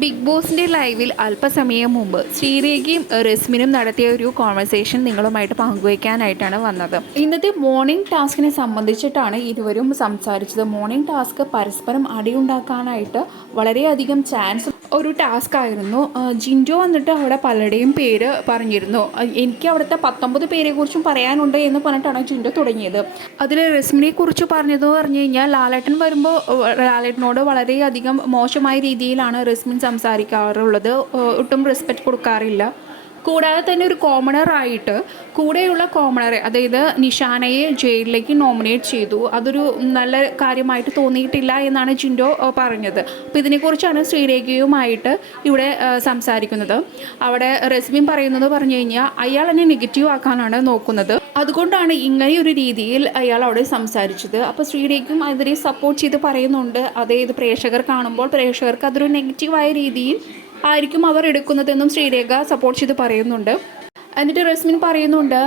Big ബോസിന്റെ ലൈവിൽ അല്പസമയം മുമ്പ് ശ്രീരേഖയും റസ്മിനും നടത്തിയ ഒരു കോൺവെർസേഷൻ നിങ്ങളുമായിട്ട് പങ്കുവയ്ക്കാനായിട്ടാണ് വന്നത്. ഇന്നത്തെ മോർണിംഗ് ടാസ്കിനെ സംബന്ധിച്ചിട്ടാണ് ഇരുവരും സംസാരിച്ചത്. മോർണിംഗ് ടാസ്ക് പരസ്പരം അടിയുണ്ടാക്കാനായിട്ട് വളരെയധികം ചാൻസ് ഒരു ടാസ്ക് ആയിരുന്നു. ജിൻഡോ വന്നിട്ട് അവിടെ പലരുടെയും പേര് പറഞ്ഞിരുന്നു. എനിക്ക് അവിടുത്തെ പത്തൊമ്പത് പേരെക്കുറിച്ചും പറയാനുണ്ട് എന്ന് പറഞ്ഞിട്ടാണ് ജിൻഡോ തുടങ്ങിയത്. അതിൽ രസ്മിനെ കുറിച്ച് പറഞ്ഞത് പറഞ്ഞു കഴിഞ്ഞാൽ ലാലേട്ടൻ വരുമ്പോൾ ലാലേട്ടനോട് വളരെയധികം മോശമായ രീതിയിലാണ് റസ്മിൻ സംസാരിക്കാറുള്ളത്. ഒട്ടും റെസ്പെക്റ്റ് കൊടുക്കാറില്ല. കൂടാതെ തന്നെ ഒരു കോമണർ ആയിട്ട് കൂടെയുള്ള കോമണറെ അതായത് നിഷാനയെ ജയിലിലേക്ക് നോമിനേറ്റ് ചെയ്തു. അതൊരു നല്ല കാര്യമായിട്ട് തോന്നിയിട്ടില്ല എന്നാണ് ജിൻഡോ പറഞ്ഞത്. അപ്പോൾ ഇതിനെക്കുറിച്ചാണ് ശ്രീരേഖയുമായിട്ട് ഇവിടെ സംസാരിക്കുന്നത്. അവിടെ റെസ്മിൻ പറയുന്നത് പറഞ്ഞു കഴിഞ്ഞാൽ അയാൾ എന്നെ നെഗറ്റീവ് ആക്കാനാണ് നോക്കുന്നത്. അതുകൊണ്ടാണ് ഇങ്ങനെ ഒരു രീതിയിൽ അയാൾ അവിടെ സംസാരിച്ചത്. അപ്പോൾ ശ്രീരേഖയും അതിനെ സപ്പോർട്ട് ചെയ്ത് പറയുന്നുണ്ട്. അതായത് പ്രേക്ഷകർ കാണുമ്പോൾ പ്രേക്ഷകർക്ക് അതൊരു നെഗറ്റീവായ രീതിയിൽ ആയിരിക്കും അവർ എടുക്കുന്നതെന്നും ശ്രീരേഖ സപ്പോർട്ട് ചെയ്ത് പറയുന്നുണ്ട്. എന്നിട്ട് റസ്മിൻ പറയുന്നുണ്ട്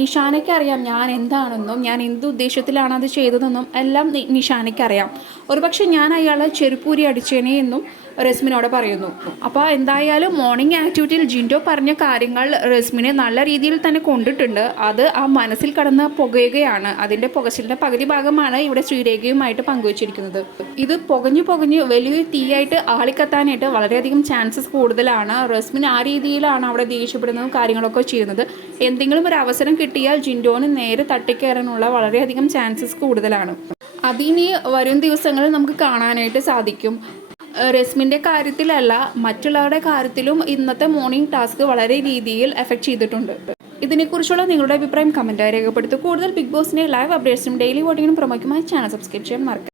നിഷാനയ്ക്ക് അറിയാം ഞാൻ എന്താണെന്നും ഞാൻ എന്ത് ഉദ്ദേശത്തിലാണ് അത് ചെയ്തതെന്നും എല്ലാം നിഷാനയ്ക്ക് അറിയാം. ഒരുപക്ഷെ ഞാൻ അയാളെ ചെരുപ്പൂരി അടിച്ചേനെ എന്നും റസ്മിനോട് പറയുന്നു. അപ്പോൾ എന്തായാലും മോർണിംഗ് ആക്ടിവിറ്റിയിൽ ജിൻഡോ പറഞ്ഞ കാര്യങ്ങൾ റസ്മിനെ നല്ല രീതിയിൽ തന്നെ കൊണ്ടിട്ടുണ്ട്. അത് ആ മനസ്സിൽ കടന്ന് പുകയുകയാണ്. അതിന്റെ പുകച്ചിലിന്റെ പകുതി ഭാഗമാണ് ഇവിടെ ശ്രീരേഖയുമായിട്ട് പങ്കുവച്ചിരിക്കുന്നത്. ഇത് പുകഞ്ഞു പുകഞ്ഞ് വലിയൊരു തീയായിട്ട് ആളിക്കത്താനായിട്ട് വളരെയധികം ചാൻസസ് കൂടുതലാണ്. റസ്മിൻ ആ രീതിയിലാണ് അവിടെ ദേഷ്യപ്പെടുന്നതും കാര്യങ്ങളൊക്കെ ചെയ്യുന്നത്. എന്തെങ്കിലും ഒരു അവസരം കിട്ടിയാൽ ജിൻഡോന് നേരെ തട്ടിക്കയറാനുള്ള വളരെയധികം ചാൻസസ് കൂടുതലാണ്. അതിനി വരും ദിവസങ്ങളിൽ നമുക്ക് കാണാനായിട്ട് സാധിക്കും. റസ്മിന്റെ കാര്യത്തിലല്ല മറ്റുള്ളവരുടെ കാര്യത്തിലും ഇന്നത്തെ മോർണിംഗ് ടാസ്ക് വളരെ രീതിയിൽ എഫക്റ്റ് ചെയ്തിട്ടുണ്ട്. ഇതിനെക്കുറിച്ചുള്ള നിങ്ങളുടെ അഭിപ്രായം കമന്റായി രേഖപ്പെടുത്തുക കൂടുതൽ ബിഗ് ബോസിന്റെ ലൈവ് അപ്ഡേറ്റ്സും ഡെയിലി വോട്ടിങ്ങിനും പ്രൊമോക്കുമായി ചാനൽ സബ്സ്ക്രൈബ് ചെയ്യാൻ മറക്കുക